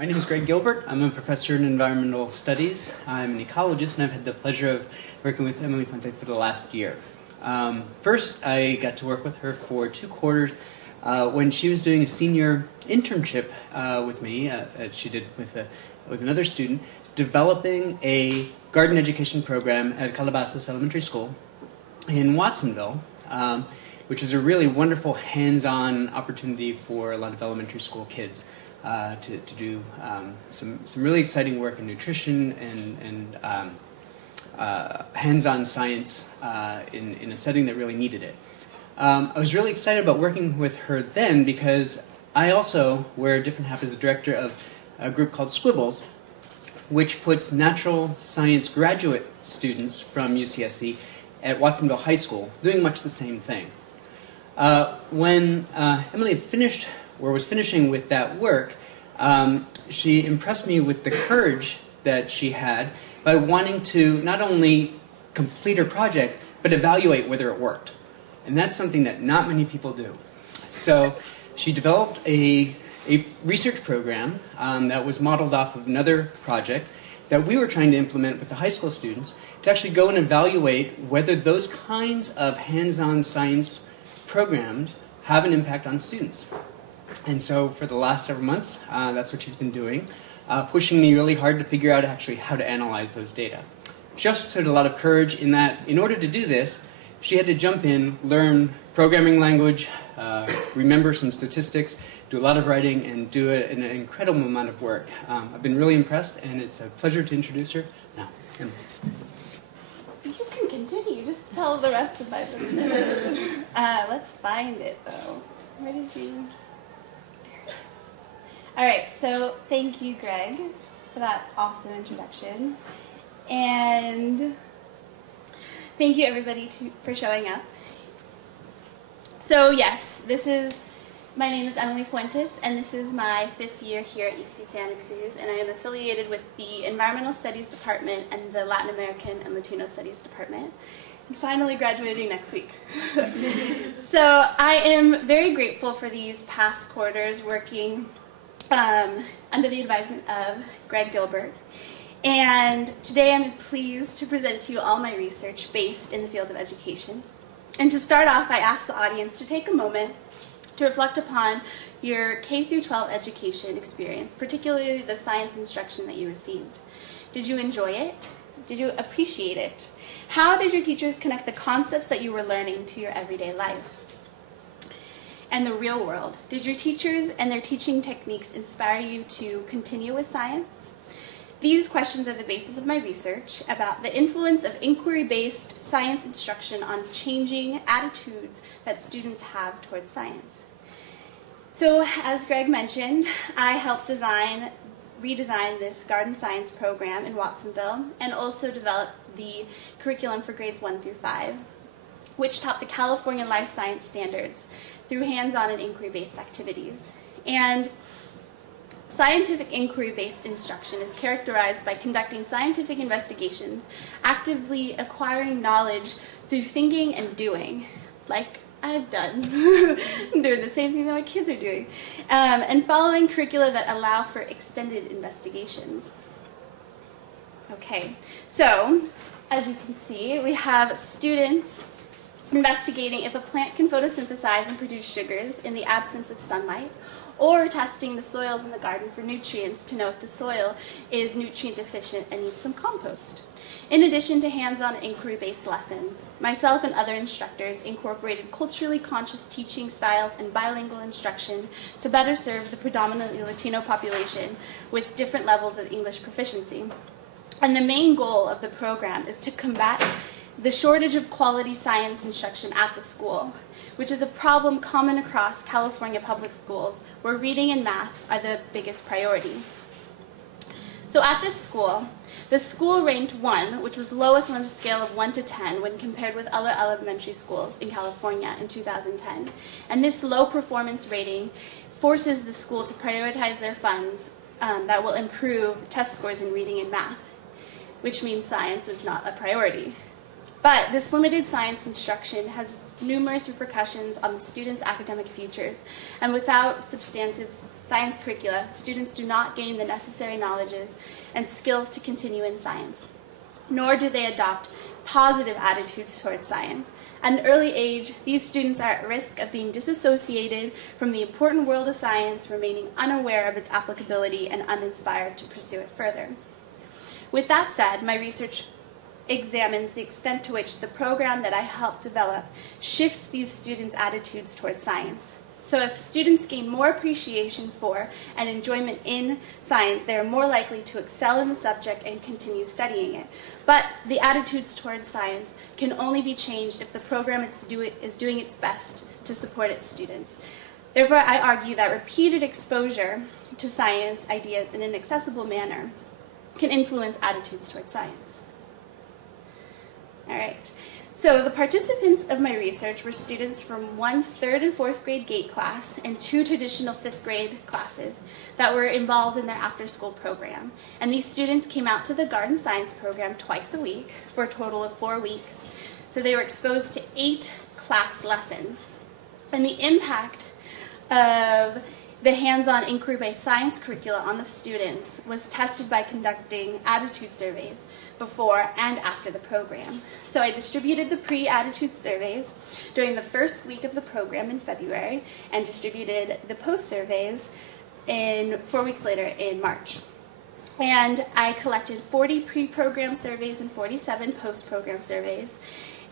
My name is Greg Gilbert. I'm a professor in environmental studies. I'm an ecologist, and I've had the pleasure of working with Emily Fuentes for the last year. First, I got to work with her for 2 quarters when she was doing a senior internship with me. She did with another student, developing a garden education program at Calabasas Elementary School in Watsonville, which is a really wonderful hands-on opportunity for a lot of elementary school kids to do some really exciting work in nutrition and hands-on science in a setting that really needed it. I was really excited about working with her then because I also wear a different hat as the director of a group called Squibbles, which puts natural science graduate students from UCSC at Watsonville High School doing much the same thing. When Emily had finished, or was finishing with that work, she impressed me with the courage that she had by wanting to not only complete her project, but evaluate whether it worked. And that's something that not many people do. So she developed a research program that was modeled off of another project that we were trying to implement with the high school students to actually go and evaluate whether those kinds of hands-on science programs have an impact on students. And so for the last several months, that's what she's been doing, pushing me really hard to figure out actually how to analyze those data. She also showed a lot of courage in that in order to do this, she had to jump in, learn programming language, remember some statistics, do a lot of writing, and do an incredible amount of work. I've been really impressed, and it's a pleasure to introduce her now. Emily. You can continue. Just tell the rest of my presentation. Let's find it, though. Where did you... All right, so thank you, Greg, for that awesome introduction. And thank you, everybody, for showing up. So, yes, my name is Emily Fuentes, and this is my 5th year here at UC Santa Cruz, and I am affiliated with the Environmental Studies Department and the Latin American and Latino Studies Department. And finally graduating next week. So I am very grateful for these past quarters working under the advisement of Greg Gilbert. And today I'm pleased to present to you all my research based in the field of education. And to start off, I ask the audience to take a moment to reflect upon your K-12 education experience, particularly the science instruction that you received. Did you enjoy it? Did you appreciate it? How did your teachers connect the concepts that you were learning to your everyday life and the real world? Did your teachers and their teaching techniques inspire you to continue with science? These questions are the basis of my research about the influence of inquiry-based science instruction on changing attitudes that students have towards science. So, as Greg mentioned, I helped redesign this garden science program in Watsonville and also develop the curriculum for grades 1 through 5, which taught the California Life Science Standards through hands-on and inquiry-based activities. And scientific inquiry-based instruction is characterized by conducting scientific investigations, actively acquiring knowledge through thinking and doing, like I've done. I'm doing the same thing that my kids are doing, and following curricula that allow for extended investigations. Okay, so as you can see, we have students investigating if a plant can photosynthesize and produce sugars in the absence of sunlight, or testing the soils in the garden for nutrients to know if the soil is nutrient deficient and needs some compost. In addition to hands-on inquiry-based lessons, myself and other instructors incorporated culturally conscious teaching styles and bilingual instruction to better serve the predominantly Latino population with different levels of English proficiency. And the main goal of the program is to combat the shortage of quality science instruction at the school, which is a problem common across California public schools, where reading and math are the biggest priority. So at this school, the school ranked 1, which was lowest on a scale of 1 to 10 when compared with other elementary schools in California in 2010. And this low performance rating forces the school to prioritize their funds that will improve test scores in reading and math, which means science is not a priority. But this limited science instruction has numerous repercussions on the students' academic futures, and without substantive science curricula, students do not gain the necessary knowledges and skills to continue in science, nor do they adopt positive attitudes towards science. At an early age, these students are at risk of being disassociated from the important world of science, remaining unaware of its applicability and uninspired to pursue it further. With that said, my research examines the extent to which the program that I helped develop shifts these students' attitudes towards science. So if students gain more appreciation for and enjoyment in science, they are more likely to excel in the subject and continue studying it. But the attitudes towards science can only be changed if the program is doing its best to support its students. Therefore, I argue that repeated exposure to science ideas in an accessible manner can influence attitudes towards science. All right. So the participants of my research were students from one 3rd and 4th grade GATE class and 2 traditional 5th grade classes that were involved in their after-school program. And these students came out to the garden science program twice a week for a total of 4 weeks. So they were exposed to 8 class lessons. And the impact of the hands-on inquiry-based science curricula on the students was tested by conducting attitude surveys before and after the program. So I distributed the pre-attitude surveys during the first week of the program in February and distributed the post-surveys 4 weeks later in March. And I collected 40 pre-program surveys and 47 post-program surveys.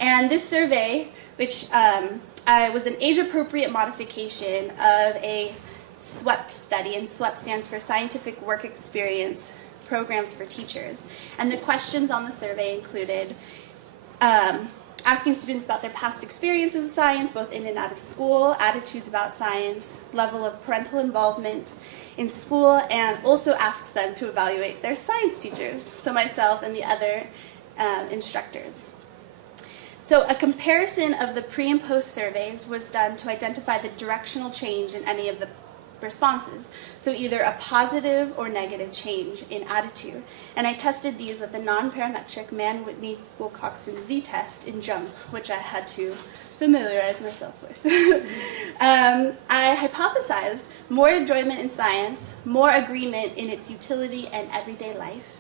And this survey, which was an age-appropriate modification of a SWEP study, and SWEP stands for Scientific Work Experience Programs for Teachers. And the questions on the survey included asking students about their past experiences of science, both in and out of school, attitudes about science, level of parental involvement in school, and also asks them to evaluate their science teachers, so myself and the other instructors. So a comparison of the pre and post surveys was done to identify the directional change in any of the responses, so either a positive or negative change in attitude. And I tested these with the non-parametric Mann-Whitney-Wilcoxon Z-test in JUMP, which I had to familiarize myself with. I hypothesized more enjoyment in science, more agreement in its utility and everyday life.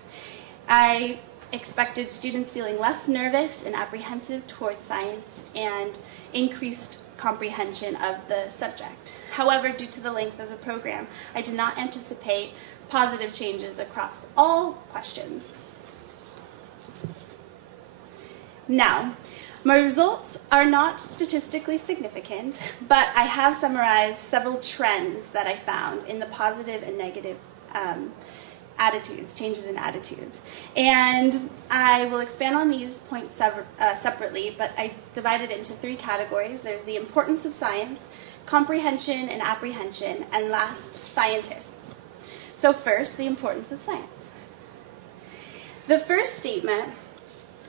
I expected students feeling less nervous and apprehensive towards science and increased comprehension of the subject. However, due to the length of the program, I did not anticipate positive changes across all questions. Now, my results are not statistically significant, but I have summarized several trends that I found in the positive and negative attitudes, changes in attitudes. And I will expand on these points separately, but I divided it into 3 categories. There's the importance of science, comprehension and apprehension, and last, scientists. So first, the importance of science. The first statement,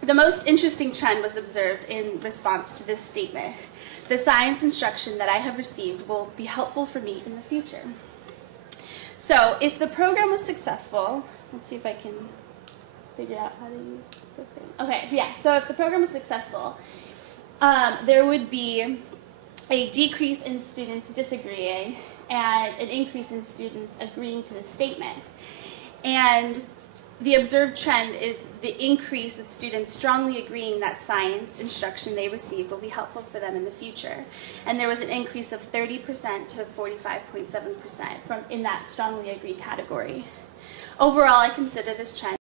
the most interesting trend was observed in response to this statement. The science instruction that I have received will be helpful for me in the future. So if the program was successful, let's see if I can figure out how to use the thing. Okay, yeah, so if the program was successful, there would be a decrease in students disagreeing and an increase in students agreeing to the statement. And the observed trend is the increase of students strongly agreeing that science instruction they received will be helpful for them in the future. And there was an increase of 30% to 45.7% in that strongly agreed category. Overall, I consider this trend